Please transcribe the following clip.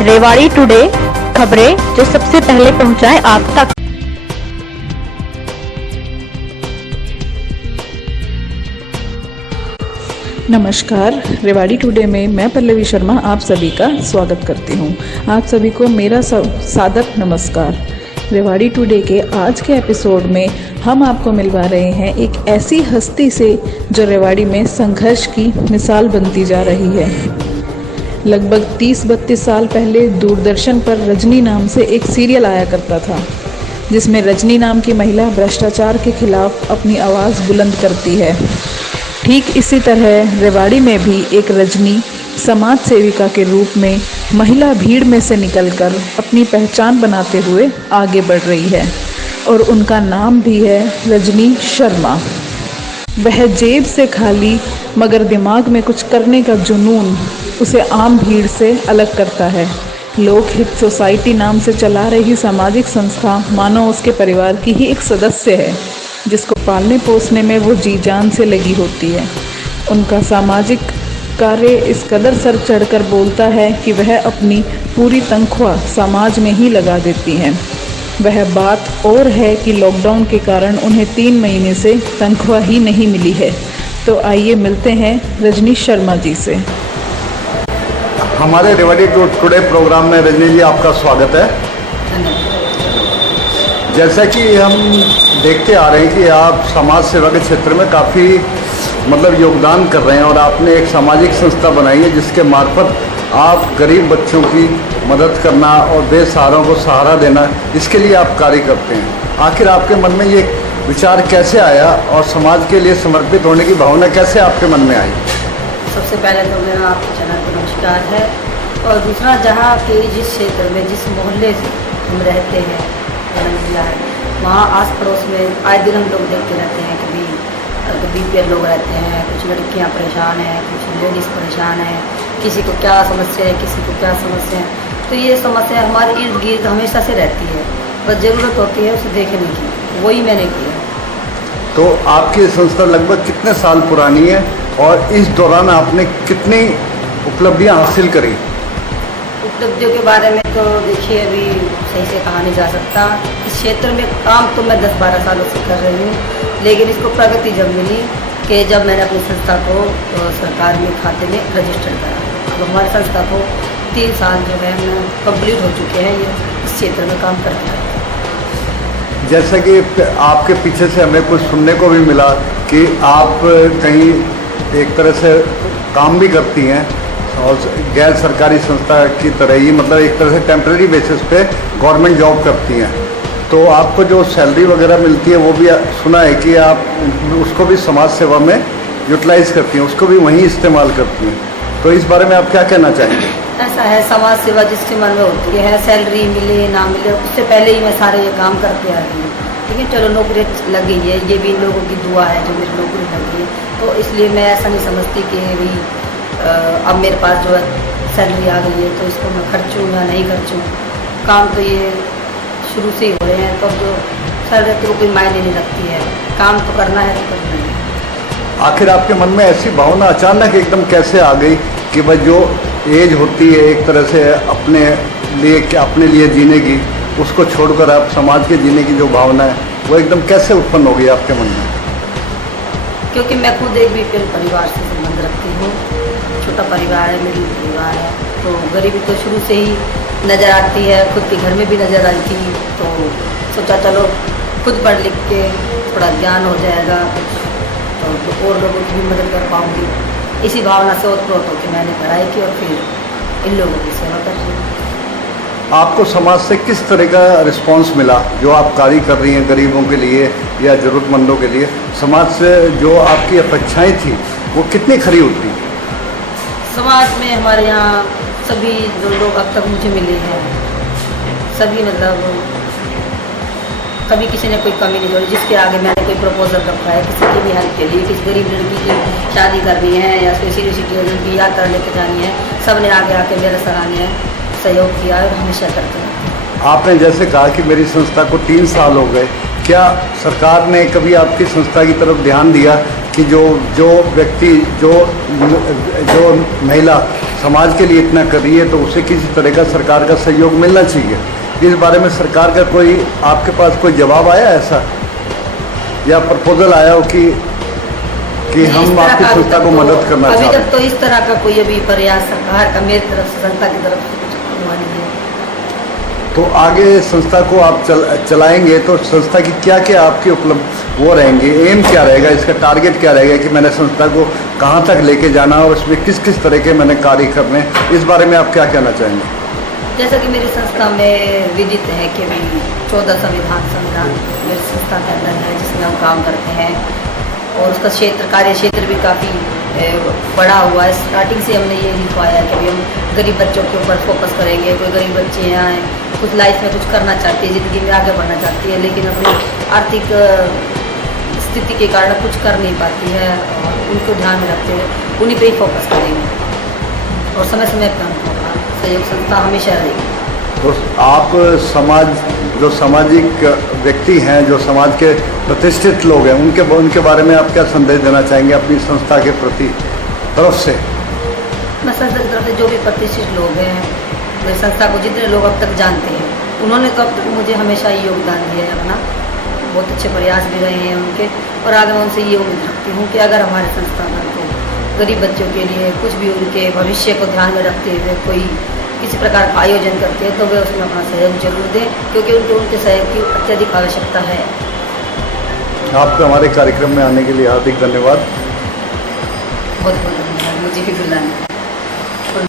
Rewari today, खबरें जो सबसे पहले पहुंचाए आप तक। नमस्कार, रेवाड़ी टुडे में मैं पल्लवी शर्मा आप सभी का स्वागत करती हूँ। आप सभी को मेरा सादर नमस्कार। रेवाड़ी टुडे के आज के एपिसोड में हम आपको मिलवा रहे हैं एक ऐसी हस्ती से जो रेवाड़ी में संघर्ष की मिसाल बनती जा रही है। लगभग 30-32 साल पहले दूरदर्शन पर रजनी नाम से एक सीरियल आया करता था, जिसमें रजनी नाम की महिला भ्रष्टाचार के खिलाफ अपनी आवाज़ बुलंद करती है। ठीक इसी तरह रेवाड़ी में भी एक रजनी समाज सेविका के रूप में महिला भीड़ में से निकलकर अपनी पहचान बनाते हुए आगे बढ़ रही है और उनका नाम भी है रजनी शर्मा। वह जेब से खाली मगर दिमाग में कुछ करने का जुनून उसे आम भीड़ से अलग करता है। लोकहित सोसाइटी नाम से चला रही सामाजिक संस्था मानो उसके परिवार की ही एक सदस्य है, जिसको पालने पोसने में वो जी जान से लगी होती है। उनका सामाजिक कार्य इस कदर सर चढ़कर बोलता है कि वह अपनी पूरी तनख्वाह समाज में ही लगा देती हैं। वह बात और है कि लॉकडाउन के कारण उन्हें 3 महीने से तनख्वाह ही नहीं मिली है। तो आइए मिलते हैं रजनी शर्मा जी से। हमारे रेवाड़ी टुडे प्रोग्राम में रजनी जी आपका स्वागत है। जैसा कि हम देखते आ रहे हैं कि आप समाज सेवा के क्षेत्र में काफ़ी योगदान कर रहे हैं और आपने एक सामाजिक संस्था बनाई है जिसके मार्फत आप गरीब बच्चों की मदद करना और बेसहारों को सहारा देना, इसके लिए आप कार्य करते हैं। आखिर आपके मन में ये विचार कैसे आया और समाज के लिए समर्पित होने की भावना कैसे आपके मन में आई? सबसे पहले तो मेरा आपके चैनल को नमस्कार है, और दूसरा जहाँ के जिस क्षेत्र में जिस मोहल्ले से हम रहते हैं जिला है, वहाँ आस पड़ोस में आए दिन हम लोग देखते रहते हैं। कभी बीपीएल लोग रहते हैं, कुछ लड़कियाँ परेशान हैं, कुछ लेडीज़ परेशान हैं, किसी को क्या समस्या है, किसी को क्या समस्या है। तो ये समस्या हमारे इर्द गिर्द हमेशा से रहती है, बस ज़रूरत होती है उसे देखने की, वही मैंने किया। तो आपकी संस्था लगभग कितने साल पुरानी है और इस दौरान आपने कितनी उपलब्धियां हासिल करी? उपलब्धियों के बारे में तो देखिए अभी सही से कहा नहीं जा सकता। इस क्षेत्र में काम तो मैं 10-12 सालों से कर रही हूँ, लेकिन इसको प्रगति जब मिली कि जब मैंने अपनी संस्था को सरकार में खाते में रजिस्टर करा। अब हमारी संस्था को 3 साल जो है कंप्लीट हो चुके हैं ये इस क्षेत्र में काम करते हैं। जैसा कि आपके पीछे से हमें कुछ सुनने को भी मिला कि आप कहीं एक तरह से काम भी करती हैं और गैर सरकारी संस्था की तरह ही एक तरह से टेम्परेरी बेसिस पे गवर्नमेंट जॉब करती हैं। तो आपको जो सैलरी वगैरह मिलती है वो भी सुना है कि आप उसको भी समाज सेवा में यूटिलाइज़ करती हैं, उसको भी वहीं इस्तेमाल करती हैं। तो इस बारे में आप क्या कहना चाहेंगे? ऐसा है, समाज सेवा जिसके मन में होती है, सैलरी मिले ना मिले, उससे पहले ही मैं सारे ये काम करते आ रही हूँ। लेकिन चलो नौकरी लग गई है, ये भी इन लोगों की दुआ है जो मेरी नौकरी लग गई है। तो इसलिए मैं ऐसा नहीं समझती कि भाई अब मेरे पास जो है सैलरी आ गई है तो इसको मैं खर्चूँ या नहीं खर्चूँ। काम तो ये शुरू से ही हो रहे हैं, तो अब जो सैलरी तो कोई मायने नहीं रखती है, काम तो करना है तो करना है। आखिर आपके मन में ऐसी भावना अचानक एकदम कैसे आ गई कि भाई जो एज होती है एक तरह से अपने लिए जीने की, उसको छोड़कर आप समाज के जीने की जो भावना है वो एकदम कैसे उत्पन्न हो गई आपके मन में? क्योंकि मैं खुद एक बीपीएल परिवार से संबंध रखती हूँ, छोटा परिवार है, मिडिल परिवार है, तो गरीबी तो शुरू से ही नज़र आती है, खुद के घर में भी नज़र आई थी। तो सोचा चलो खुद पढ़ लिख के थोड़ा ज्ञान हो जाएगा तो और लोगों की भी मदद कर पाऊँगी। इसी भावना से ओतप्रोत होकर मैंने पढ़ाई की और फिर इन लोगों की सेवा कर रही हूँ। आपको समाज से किस तरह का रिस्पांस मिला जो आप कार्य कर रही हैं गरीबों के लिए या ज़रूरतमंदों के लिए? समाज से जो आपकी अपेक्षाएं थी वो कितनी खरी उतरी? समाज में हमारे यहाँ सभी जो लोग अब तक मुझे मिले हैं, सभी कभी किसी ने कोई कमी नहीं छोड़ी। जिसके आगे मैंने कोई प्रपोजल रखा है किसी की भी हेल्प के लिए, किसी गरीब लड़की की शादी करनी है या कोई सीनियर सिटीजन की यात्रा लेके जानी है, सब ने आगे आके मेरा सराहनीय सहयोग किया और हमेशा करते हैं। आपने जैसे कहा कि मेरी संस्था को 3 साल हो गए, क्या सरकार ने कभी आपकी संस्था की तरफ ध्यान दिया कि जो व्यक्ति जो महिला समाज के लिए इतना कर रही है तो उसे किसी तरह का सरकार का सहयोग मिलना चाहिए। इस बारे में सरकार का कोई आपके पास कोई जवाब आया ऐसा या प्रपोजल आया हो कि इस हम तरह आपकी का अभी संस्था तक को तो- मदद करना अभी चाहते तक हैं? तो इस तरह का कोई अभी प्रयास सरकार का मेरी तरफ से, संस्था की तरफ से कुछ हुआ नहीं है। तो आगे संस्था को आप चलाएंगे तो संस्था की क्या क्या आपके उपलब्ध वो रहेंगे, एम क्या रहेगा, इसका टारगेट क्या रहेगा कि मैंने संस्था को कहाँ तक लेके जाना और उसमें किस किस तरह के मैंने कार्य करने, इस बारे में आप क्या कहना चाहेंगे? जैसा कि मेरी संस्था में विदित है कि भी 14 संविधान संविधान मेरी संस्था के अंदर है जिसमें हम काम करते हैं और उसका कार्य क्षेत्र भी काफ़ी बड़ा हुआ है। स्टार्टिंग से हमने ये लिखवाया कि अभी हम गरीब बच्चों के ऊपर फोकस करेंगे। कोई गरीब बच्चे हैं कुछ लाइफ में कुछ करना चाहती है, ज़िंदगी में आगे बढ़ना चाहती है, लेकिन अपनी आर्थिक स्थिति के कारण कुछ कर नहीं पाती है और उनको ध्यान में रखते हुए उन्हीं पे ही फोकस करेंगे और समय समय पर हमको सहयोग संस्था हमेशा रहेगी। तो आप जो सामाजिक व्यक्ति हैं, जो समाज के प्रतिष्ठित लोग हैं, उनके बारे में आप क्या संदेश देना चाहेंगे अपनी संस्था के प्रति तरफ से? मैं संस्था की तरफ से जो भी प्रतिष्ठित लोग हैं, मेरी संस्था को जितने लोग अब तक जानते हैं, उन्होंने तो अब तक मुझे हमेशा ही योगदान दिया है अपना। बहुत अच्छे प्रयास भी रहे हैं उनके और आगे मैं उनसे ये उम्मीद रखती हूँ कि अगर हमारे संस्थान को गरीब बच्चों के लिए कुछ भी उनके भविष्य को ध्यान में रखते हुए कोई किसी प्रकार का आयोजन करते हैं तो वे उसमें अपना सहयोग जरूर दें, क्योंकि उनके सहयोग की अत्यधिक आवश्यकता है। आपका हमारे कार्यक्रम में आने के लिए हार्दिक धन्यवाद। बहुत बहुत धन्यवाद मुझे भी बुलाने।